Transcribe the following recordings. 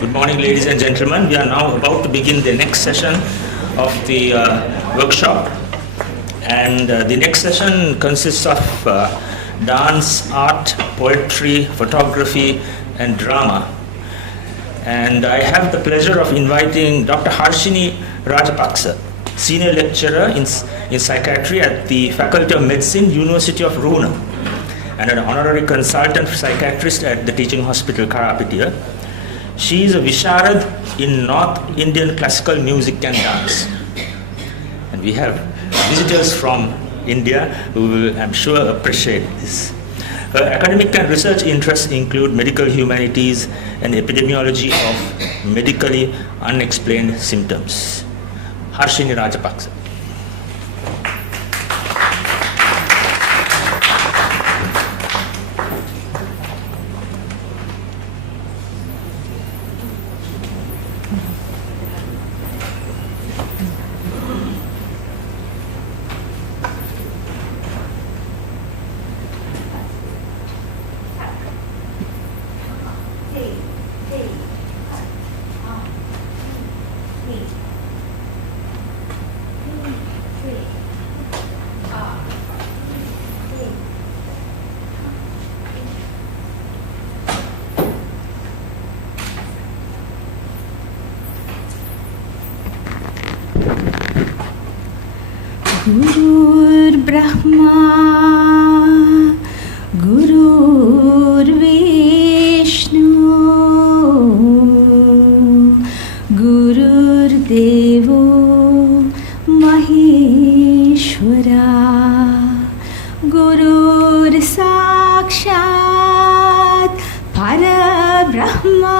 Good morning, ladies and gentlemen. We are now about to begin the next session of the workshop. And the next session consists of dance, art, poetry, photography, and drama. And I have the pleasure of inviting Dr. Harshini Rajapakse, Senior Lecturer in Psychiatry at the Faculty of Medicine, University of Runa, and an Honorary Consultant Psychiatrist at the Teaching Hospital, Karapitiya. She is a Visharad in North Indian classical music and dance. And we have visitors from India who will, I'm sure, appreciate this. Her academic and research interests include medical humanities and epidemiology of medically unexplained symptoms. Harshini Rajapakse. Gurur Brahma, Gurur Vishnu, Gurur Devo Maheshwara, Gurur Sakshat Parabrahma.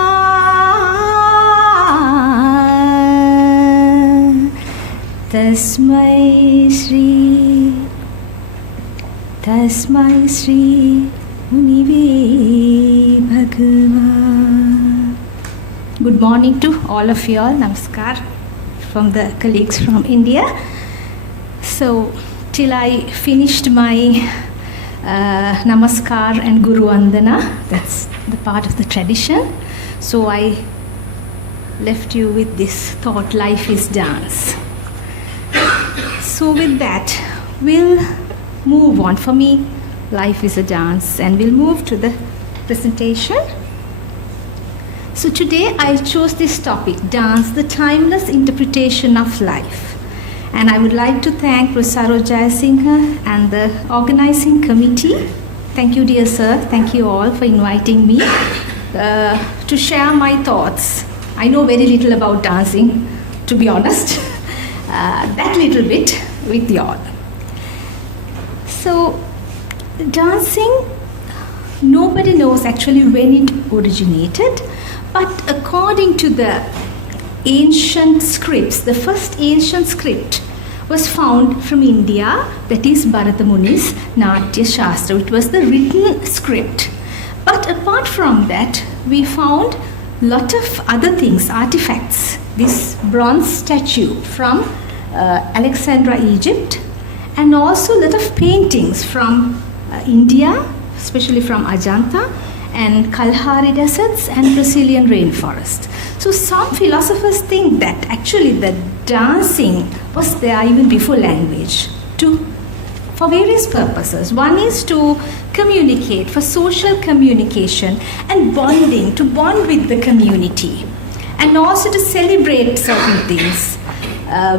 Tasmai Shri Munive Bhagava. Good morning to all of you all. Namaskar from the colleagues from India. So, till I finished my Namaskar and Guru Vandana, that's the part of the tradition. So, I left you with this thought, life is dance. So with that, we'll move on. For me, life is a dance, and we'll move to the presentation. So today I chose this topic, dance, the timeless interpretation of life. And I would like to thank Professor Jayasinghe and the organizing committee. Thank you, dear sir. Thank you all for inviting me to share my thoughts. I know very little about dancing, to be honest. That little bit with you all. So, dancing, nobody knows actually when it originated, but according to the ancient scripts, the first ancient script was found from India, that is Bharata Muni's Natya Shastra. It was the written script. But apart from that, we found lot of other things, artifacts. This bronze statue from Alexandria, Egypt, and also a lot of paintings from India, especially from Ajanta and Kalahari deserts and Brazilian rainforest. So some philosophers think that actually the dancing was there even before language for various purposes. One is to communicate, for social communication and bonding, to bond with the community, and also to celebrate certain things,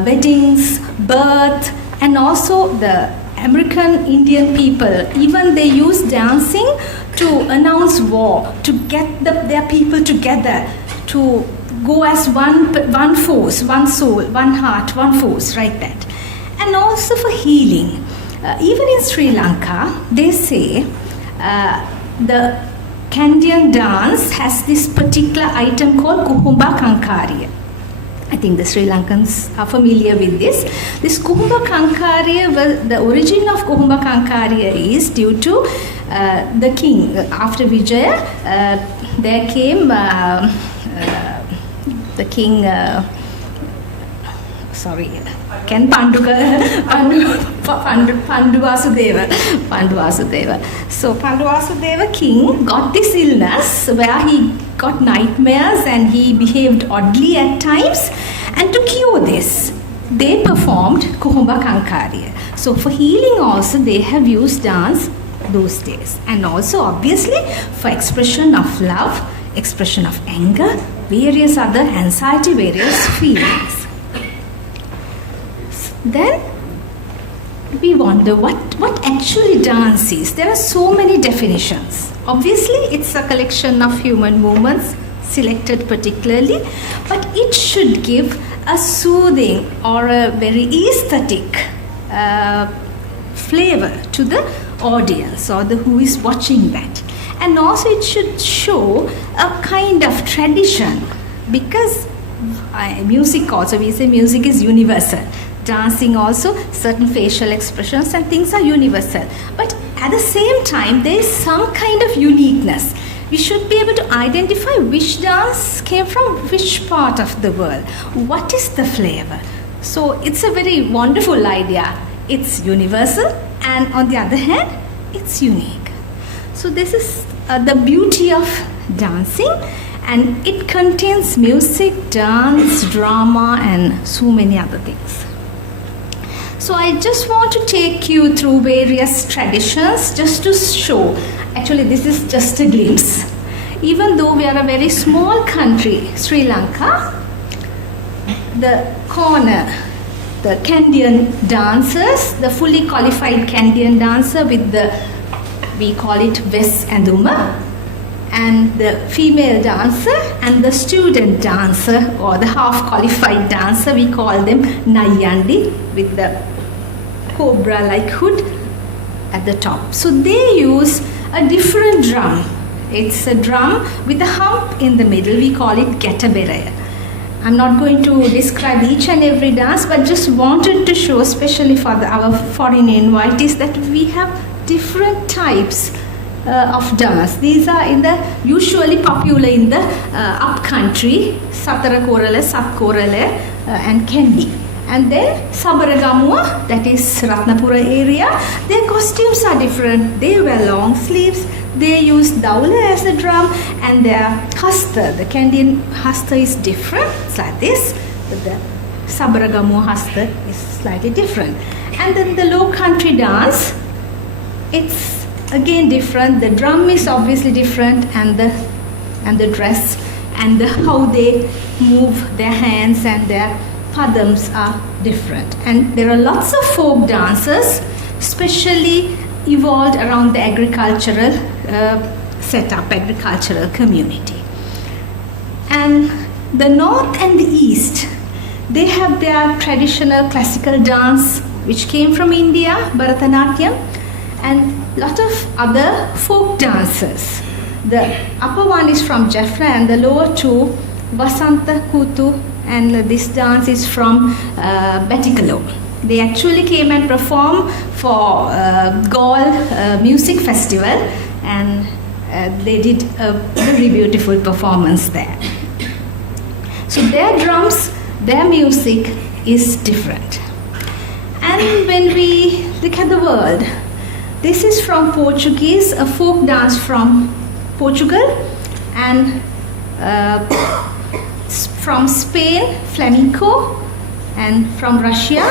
weddings, birth, and also the American Indian people, even they use dancing to announce war, to get their people together, to go as one force, one soul, one heart, one force, like that. And also for healing. Even in Sri Lanka, they say the Kandyan dance has this particular item called Kuhumba Kankarya. I think the Sri Lankans are familiar with this. This Kuhumba Kankarya, the origin of Kuhumba Kankarya is due to the king. After Vijaya, there came the king sorry, Ken Panduvasudeva. So Panduvasudeva king got this illness where he got nightmares and he behaved oddly at times, and to cure this, they performed Kuhumba Kankariya. So for healing also they have used dance those days, and also obviously for expression of love, expression of anger, various other anxiety, various feelings. Then we wonder what actually dance is. There are so many definitions. Obviously it's a collection of human movements selected particularly, but it should give a soothing or a very aesthetic flavor to the audience or the who is watching that. And also it should show a kind of tradition, because music also, we say music is universal. Dancing also, certain facial expressions and things are universal. But at the same time, there is some kind of uniqueness. We should be able to identify which dance came from which part of the world. What is the flavor? So it's a very wonderful idea. It's universal, and on the other hand, it's unique. So this is the beauty of dancing, and it contains music, dance, drama, and so many other things. So I just want to take you through various traditions just to show. Actually, this is just a glimpse. Even though we are a very small country, Sri Lanka, the corner, the Kandyan dancers, the fully qualified Kandyan dancer with the, we call it Ves Anduma, and the female dancer and the student dancer or the half qualified dancer, we call them Nayandi, with the cobra like hood at the top. So they use a different drum. It's a drum with a hump in the middle. We call it Getaberaya. I'm not going to describe each and every dance, but just wanted to show, especially for our foreign invitees, that we have different types of dance. These are usually popular in the upcountry, Satara Korala, Sat Korala, and Kendi. And then Sabaragamuwa, that is Ratnapura area, their costumes are different. They wear long sleeves, they use daula as a drum, and their hasta, the Kandyan hasta is different. It's like this, but the Sabaragamuwa hasta is slightly different. And then the low country dance, it's again different. The drum is obviously different, and the dress and how they move their hands and their padams are different. And there are lots of folk dances, especially evolved around the agricultural setup, agricultural community. And the north and the east, they have their traditional classical dance, which came from India, Bharatanatyam, and a lot of other folk dances. The upper one is from Jaffna, and the lower two, Vasanta Kutu, and this dance is from Batikalo. They actually came and performed for Gaul Music Festival, and they did a very beautiful performance there. So their drums, their music is different. And when we look at the world, this is from Portuguese, a folk dance from Portugal, and from Spain, flamenco, and from Russia,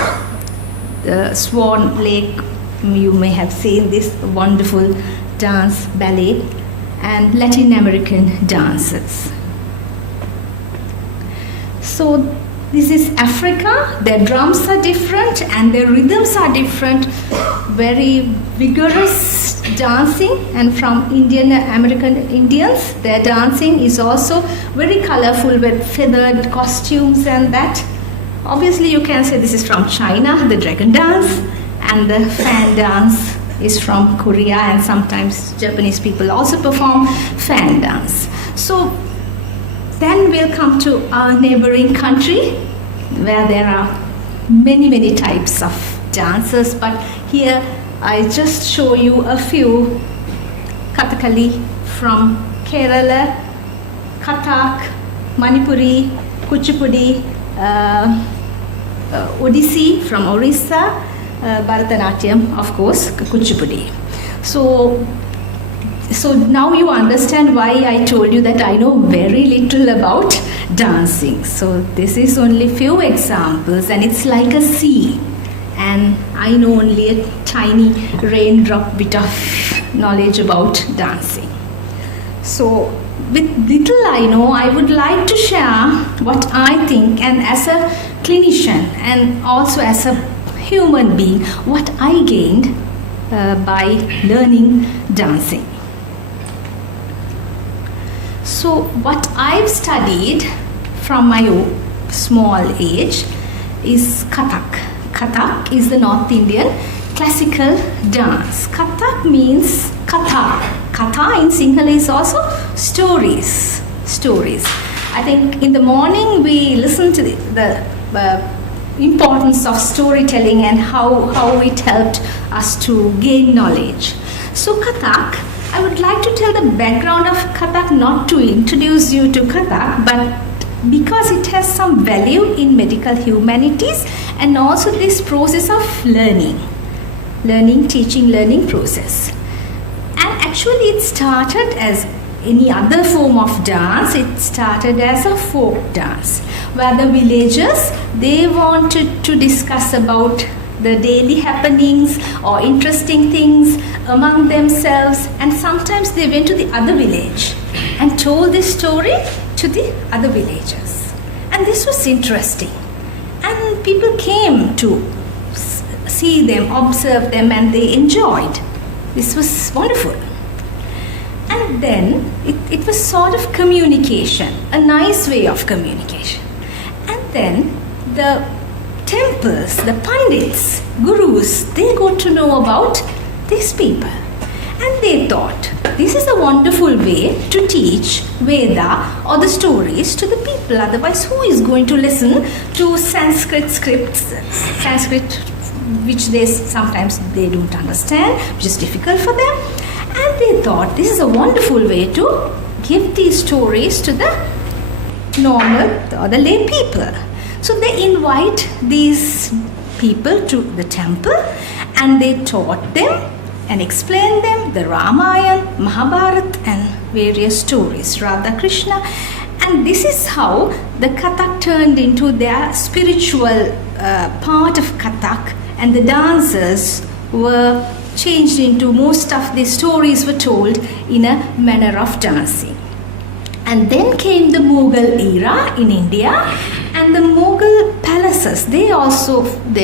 the Swan Lake, you may have seen this wonderful dance, ballet, and Latin American dances. So this is Africa. Their drums are different and their rhythms are different, very vigorous dancing. And from Indian American Indians, their dancing is also very colorful with feathered costumes and that. Obviously you can say this is from China, the dragon dance, and the fan dance is from Korea, and sometimes Japanese people also perform fan dance. So then we'll come to our neighboring country, where there are many types of dances, but here I just show you a few. Kathakali from Kerala, Kathak, Manipuri, Kuchipudi, Odissi from Orissa, Bharatanatyam, of course, Kuchipudi. So now you understand why I told you that I know very little about dancing. So this is only few examples, and it's like a sea, and I know only a tiny raindrop bit of knowledge about dancing. So with little I know, I would like to share what I think, and as a clinician and also as a human being, what I gained by learning dancing. So what I've studied from my small age is Kathak. Kathak is the North Indian classical dance. Kathak means Katha. Katha in Sinhala is also stories. Stories. I think in the morning we listen to the importance of storytelling and how it helped us to gain knowledge. So Kathak, I would like to tell the background of Kathak, not to introduce you to Kathak, but because it has some value in medical humanities and also this process of learning, teaching, learning process. And actually it started as any other form of dance. It started as a folk dance, where the villagers, they wanted to discuss about the daily happenings or interesting things among themselves, and sometimes they went to the other village and told this story to the other villagers. And this was interesting, and people came to see them, observe them, and they enjoyed. This was wonderful. And then it was sort of communication, a nice way of communication. And then the temples, the pandits, gurus, they got to know about these people. And they thought, this is a wonderful way to teach Veda or the stories to the people. Otherwise, who is going to listen to Sanskrit scripts, Sanskrit which sometimes they don't understand, which is difficult for them. And they thought this is a wonderful way to give these stories to the normal or the lay people. So they invite these people to the temple, and they taught them and explained them the Ramayana, Mahabharata, and various stories, Radha Krishna. And this is how the Kathak turned into their spiritual part of Kathak, and the dancers were changed into, most of the stories were told in a manner of dancing. And then came the Mughal era in India, and the Mughal palaces, they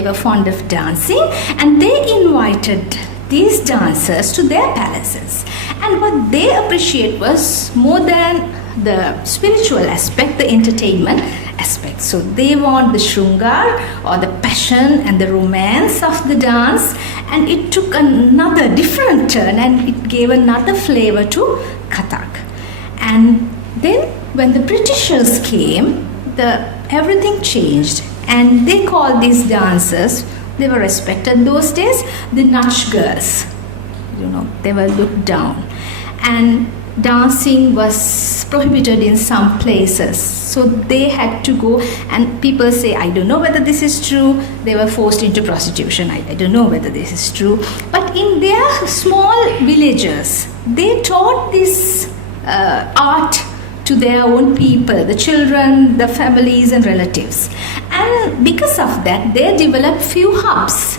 were fond of dancing, and they invited these dancers to their palaces. And what they appreciate was more than the spiritual aspect, the entertainment aspect. So they want the Shrungar, or the passion and the romance of the dance, and it took another different turn, and it gave another flavor to Kathak. And then when the Britishers came, everything changed, and they called these dancers, they were respected those days, the Nach girls. They were looked down. And dancing was prohibited in some places. So they had to go, and people say, I don't know whether this is true, they were forced into prostitution. I don't know whether this is true. But in their small villages, they taught this art to their own people, the children, the families and relatives. And because of that, they developed few hubs.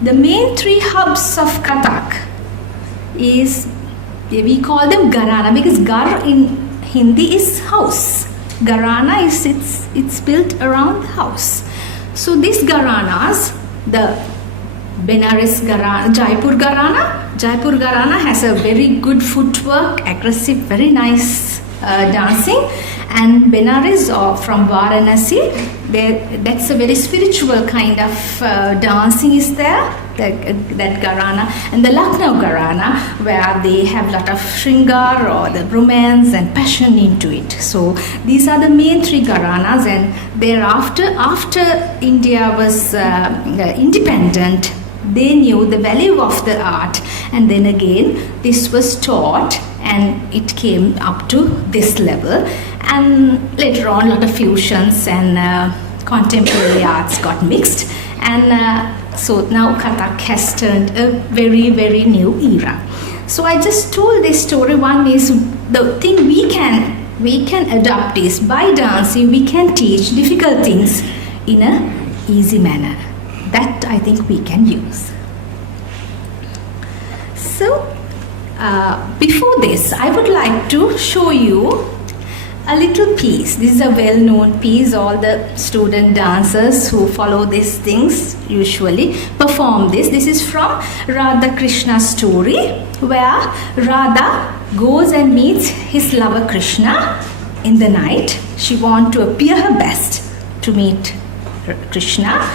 The main 3 hubs of Kathak is, we call them Gharana, because Gar in Hindi is house. Gharana is, it's built around the house. So these Gharanas, the Benares Gharana, Jaipur Gharana has a very good footwork, aggressive, very nice dancing. And Benares, or from Varanasi, that's a very spiritual kind of dancing is there, that Gharana. And the Lucknow Gharana, where they have a lot of Shringar, or the romance and passion into it. So these are the main 3 Gharanas, and thereafter, after India was independent, they knew the value of the art, and then again this was taught, and it came up to this level. And later on, a lot of fusions and contemporary arts got mixed, and so now Kathak has turned a very, very new era. So I just told this story. One is the thing we can adopt is by dancing we can teach difficult things in a easy manner. That I think we can use. So before this, I would like to show you a little piece. This is a well-known piece. All the student dancers who follow these things usually perform this. This is from Radha Krishna's story, where Radha goes and meets his lover Krishna in the night. She wants to appear her best to meet Krishna,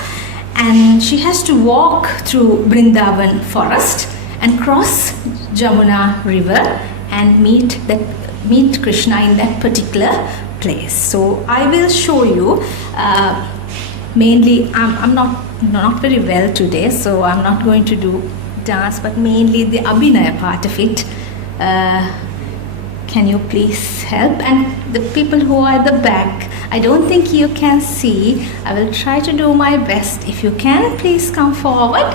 and she has to walk through Vrindavan forest and cross Jamuna river and meet Krishna in that particular place. So I will show you. Mainly, I'm not very well today, so I'm not going to do dance, but mainly the Abhinaya part of it. Can you please help? And the people who are at the back, I don't think you can see. I will try to do my best. If you can, please come forward.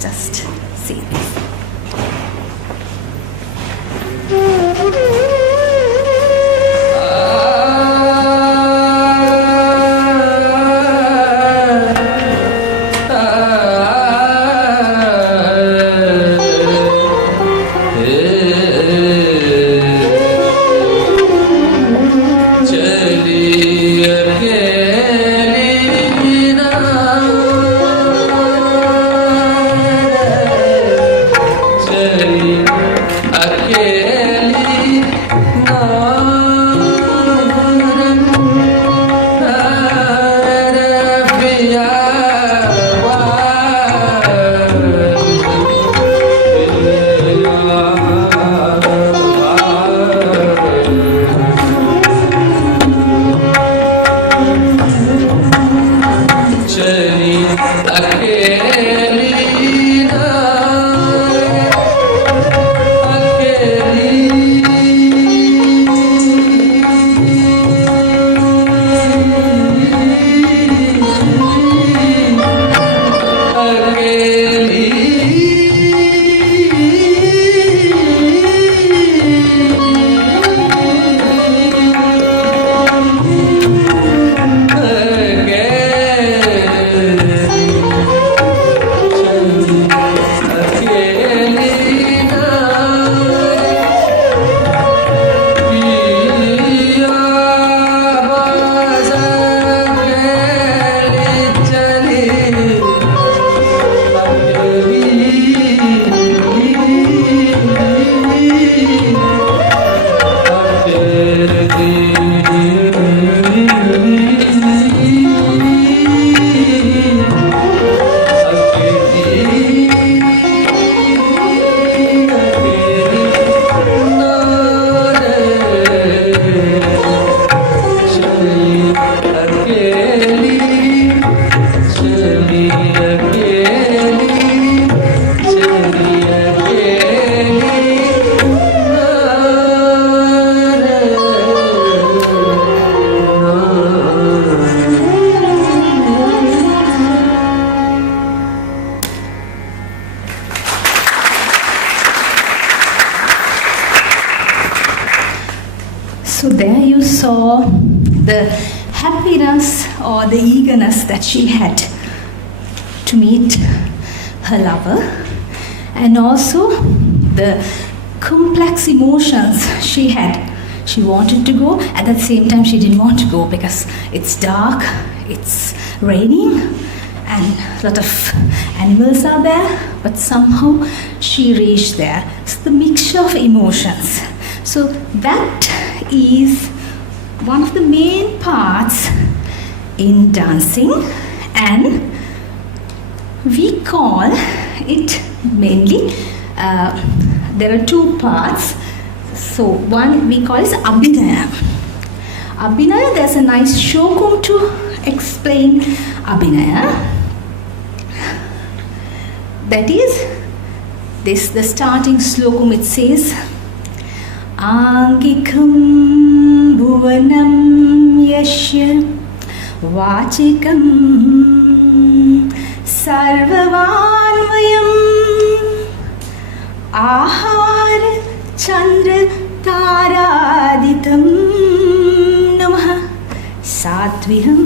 Just see this. So there you saw the happiness or the eagerness that she had to meet her lover, and also the complex emotions she had. She wanted to go, at the same time she didn't want to go because it's dark, it's raining, and a lot of animals are there, but somehow she reached there. It's the mixture of emotions. So that is one of the main parts in dancing, and we call it mainly, there are two parts. So one we call is Abhinaya. Abhinaya, there's a nice shokum to explain Abhinaya. That is, the starting slokum, it says, Angikam bhuvanam yasya Vachikam Sarvavanvayam Ahar Chandra Taraditam Namaha Satviham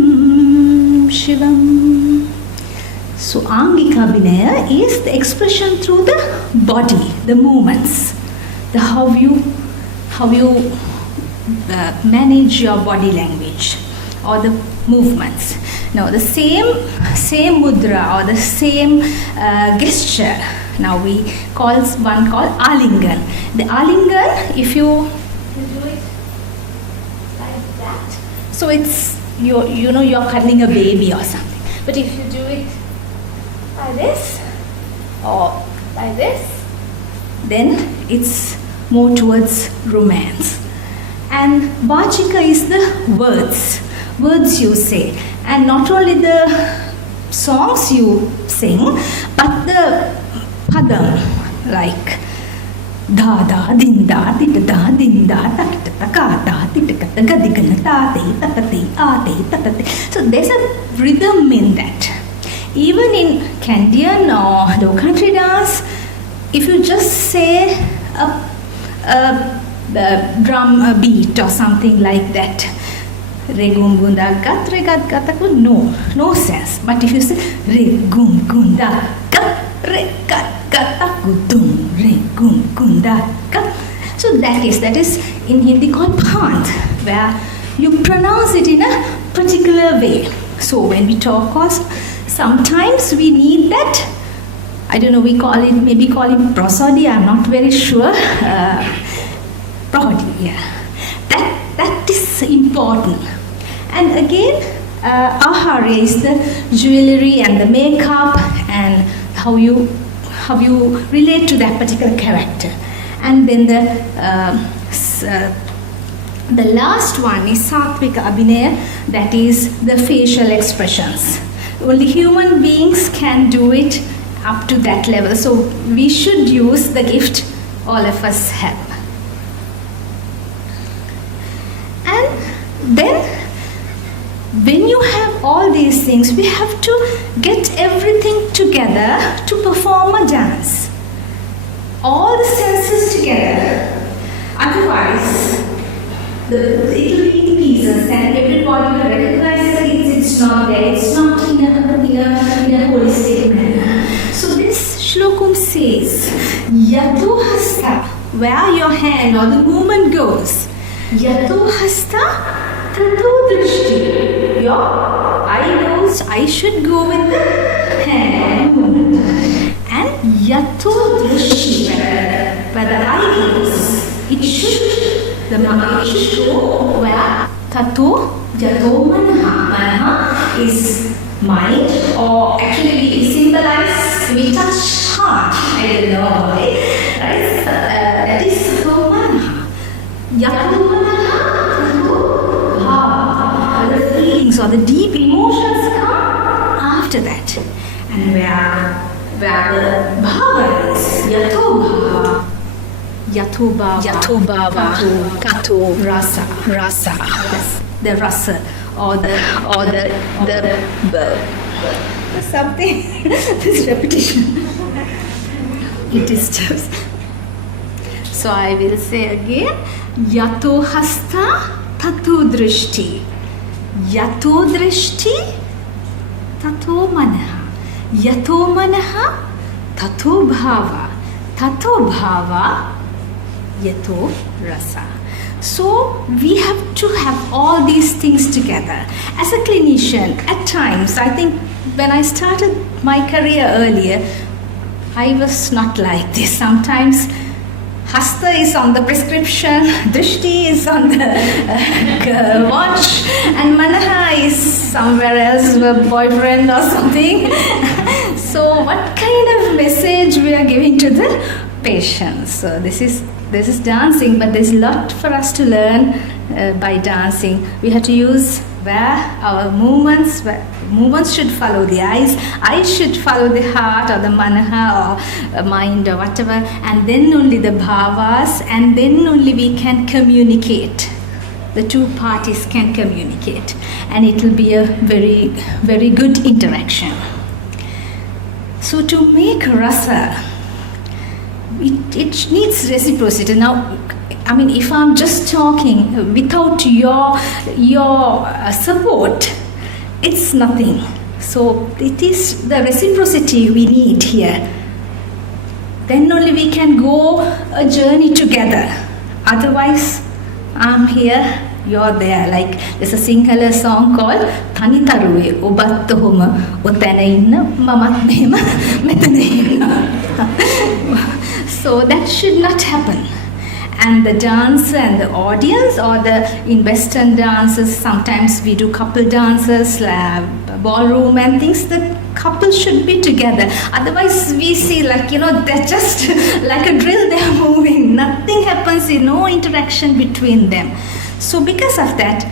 Shivam. So Angika Abhinaya is the expression through the body, the movements, the how you manage your body language or the movements. Now the same mudra or the same gesture. Now we call one called alingan. The alingan, if you do it like that, so it's you're cuddling a baby or something. But if you do it like this or like this, then it's more towards romance. And Vachika is the words you say, and not only the songs you sing, but the padam, like da da din da dit da din da ta ta ka da dit ka ta ga di ga ta te ta ta te a te ta ta te. So there's a rhythm in that. Even in Kandyan or low country dance, if you just say a drum beat or something like that, regum gunda gat regat gataku, no sense. But if you say regum gunda gat regat gataku dum regum gunda gat, so that is in Hindi called pant, where you pronounce it in a particular way. So when we talk also, sometimes we need that. I don't know, maybe call it prosody, I'm not very sure. Prosody, yeah. That is important. And again, ahara is the jewelry and the makeup and how you relate to that particular character. And then the last one is Satvika Abhinaya, that is the facial expressions. Only human beings can do it up to that level. So we should use the gift all of us have. And then when you have all these things, we have to get everything together to perform a dance. All the senses together. Otherwise, it will be in pieces and everybody will recognize that it's not there. It's not in a holistic manner. So this shlokum says, Yato hasta, where your hand or the movement goes. Yato hasta tato drishti. Your eye goes, I should go with the hand or movement. And yato drishti, where the eye goes, it should go where tato yato manha is mind, or actually we symbolize, we touch heart. I don't know why. Right? That is tato manha. Yato manha, tato bhava. The feelings or the deep emotions come after that. And where the bhava is, yato bhava. Yato bhava, kato, rasa. The rasa or the something. This repetition. It is just. So I will say again. Yato hasta tato drishti. Yato drishti tato manaha. Yato manaha tato bhava. Tato bhava yato rasa. So we have to have all these things together. As a clinician, at times, I think when I started my career earlier, I was not like this. Sometimes hasta is on the prescription, drishti is on the watch, and manaha is somewhere else, a boyfriend or something. So what kind of message we are giving to the patients? So this is dancing, but there's a lot for us to learn by dancing. We have to use where our movements should follow the eyes should follow the heart or the manaha or mind or whatever, and then only the bhavas, and then only we can communicate the two parties can communicate, and it will be a very, very good interaction. So to make rasa, it needs reciprocity. Now, I mean, if I'm just talking without your support, it's nothing. So it is the reciprocity we need here. Then only we can go a journey together. Otherwise, I'm here, you're there. Like there's a Sinhala song called Thani Taruwe Obat Homa Otana Inna Mamat Mema Metana Inna. So that should not happen. And the dance and the audience, or in Western dances, sometimes we do couple dances, ballroom and things. The couple should be together. Otherwise, we see they're just like a drill. They're moving. Nothing happens. No interaction between them. So because of that,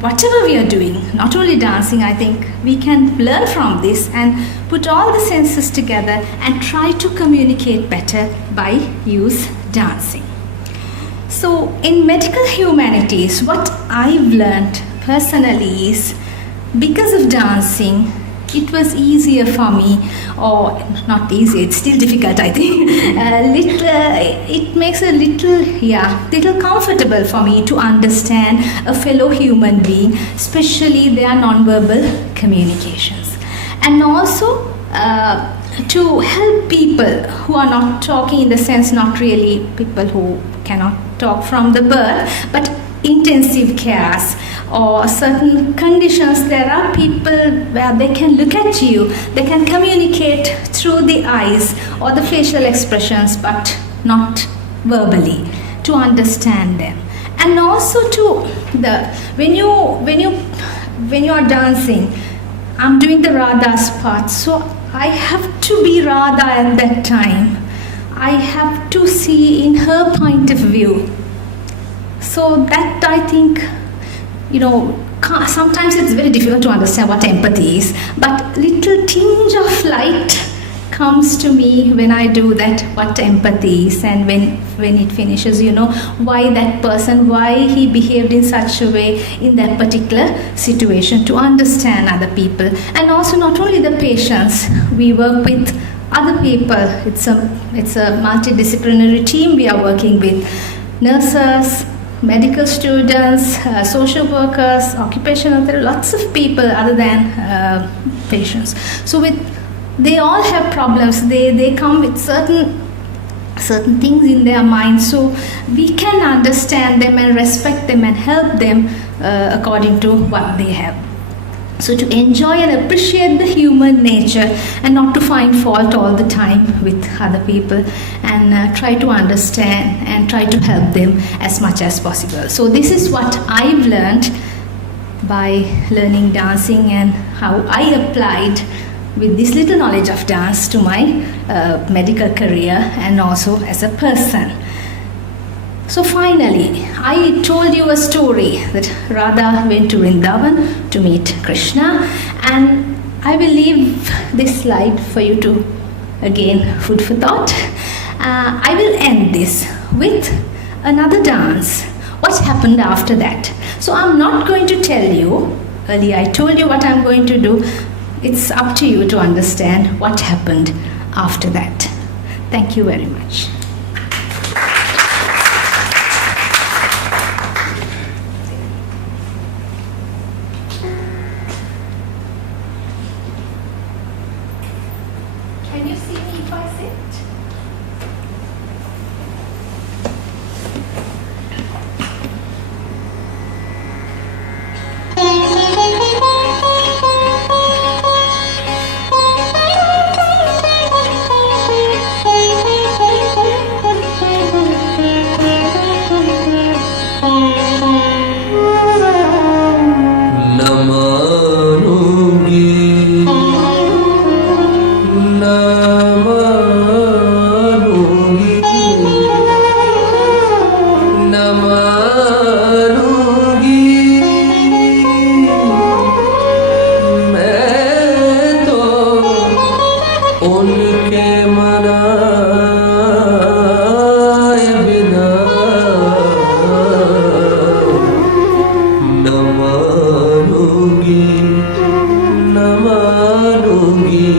whatever we are doing, not only dancing, I think we can learn from this and put all the senses together and try to communicate better by use dancing. So in medical humanities, what I've learned personally is, because of dancing, it was easier for me, or not easy, it's still difficult, I think. It makes a little comfortable for me to understand a fellow human being, especially their non-verbal communications. And also to help people who are not talking, in the sense not really people who cannot talk from the birth, but intensive cares or certain conditions. There are people where they can look at you, they can communicate through the eyes or the facial expressions, but not verbally, to understand them. And also when you are dancing, I'm doing the Radha's part, so I have to be Radha at that time. I have to see in her point of view. So that, I think, sometimes it's very difficult to understand what empathy is, but little tinge of light comes to me when I do that, what empathy is, and when it finishes, why that person, why he behaved in such a way in that particular situation, to understand other people. And also not only the patients, we work with other people. It's a multidisciplinary team we are working with. Nurses, medical students, social workers, occupational therapists, lots of people other than patients. So they all have problems. They come with certain things in their mind. So we can understand them and respect them and help them according to what they have. So to enjoy and appreciate the human nature and not to find fault all the time with other people, and try to understand and try to help them as much as possible. So this is what I've learned by learning dancing, and how I applied with this little knowledge of dance to my medical career and also as a person. So finally, I told you a story that Radha went to Vrindavan to meet Krishna, and I will leave this slide for you to, again, food for thought. I will end this with another dance. What happened after that? So I'm not going to tell you. Earlier I told you what I'm going to do. It's up to you to understand what happened after that. Thank you very much. Can you see me if I sit? मानूंगी न मानूंगी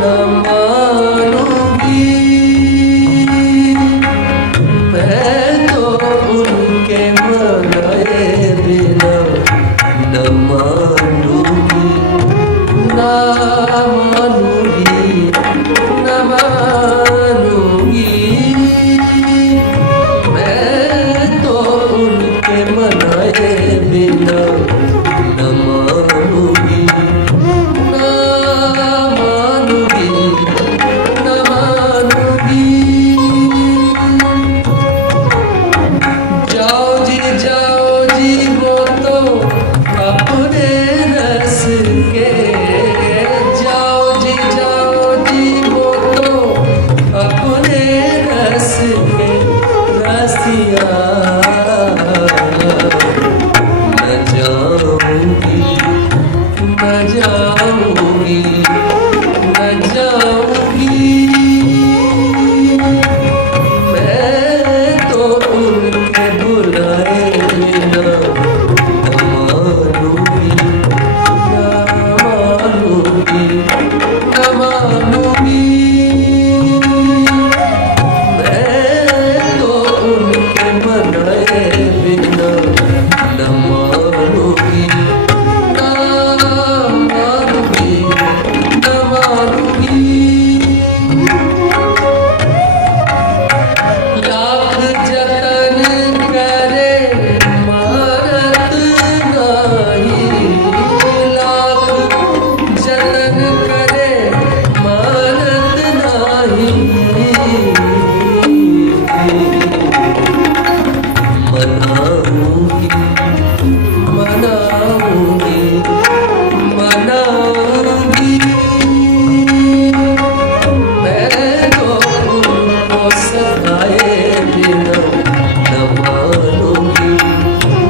न मानूंगी मैं तो उनके मनाए बिना न मानूंगी न मानूंगी न मानूंगी मैं तो उनके मनाए बिना न मानूंगी न मानूंगी न मानूंगी जाओ जी वो तो अपने रस के जाओ जी वो तो अपने रस के रसिया न जाऊंगी न जाऊंगी न जाऊंगी मैं तो उनके बुलाए बिना न मानूंगी न मानूंगी न मानूंगी मैं तो उनके मनाए बिना न मानूंगी न मानूंगी न मानूंगी लाख जतन करे मानत नहीं लाख जतन करे मानत नहीं मनाऊंगी मनाऊंगी मनाऊंगी मैं तो उनको सताए बिना न मानूंगी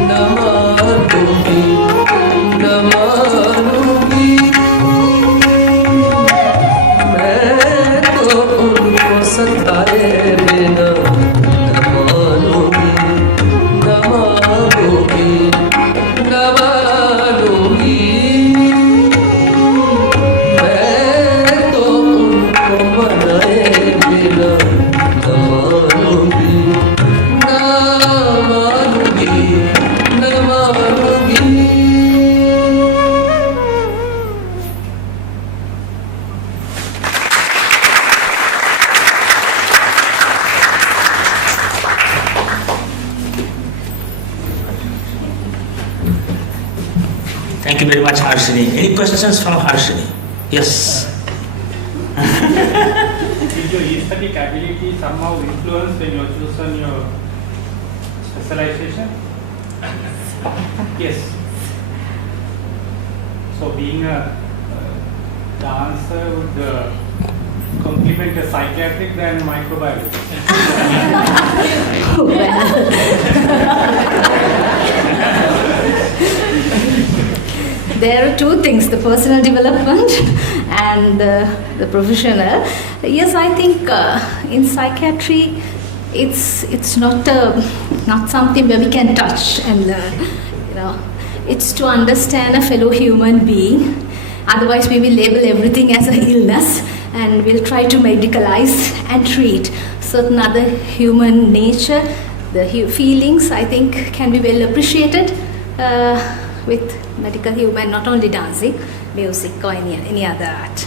न मानूंगी न मानूंगी मैं तो उनको सताए बिना न मानूंगी न मानूंगी न मानूंगी मैं तो उनको मनाए बिना न मानूंगी न मानूंगी न मानूंगी Thank you very much, Harshini. Any questions from Harshini? Yes. Did your aesthetic ability somehow influence when you're choosing your specialization? Yes. So being a dancer would complement a psychiatric than microbiology. There are two things, the personal development and the professional. Yes, I think in psychiatry, it's not something where we can touch and it's to understand a fellow human being. Otherwise, we will label everything as an illness and we'll try to medicalize and treat certain other human nature. The feelings, I think, can be well appreciated with medical human, not only dancing, music or any other art.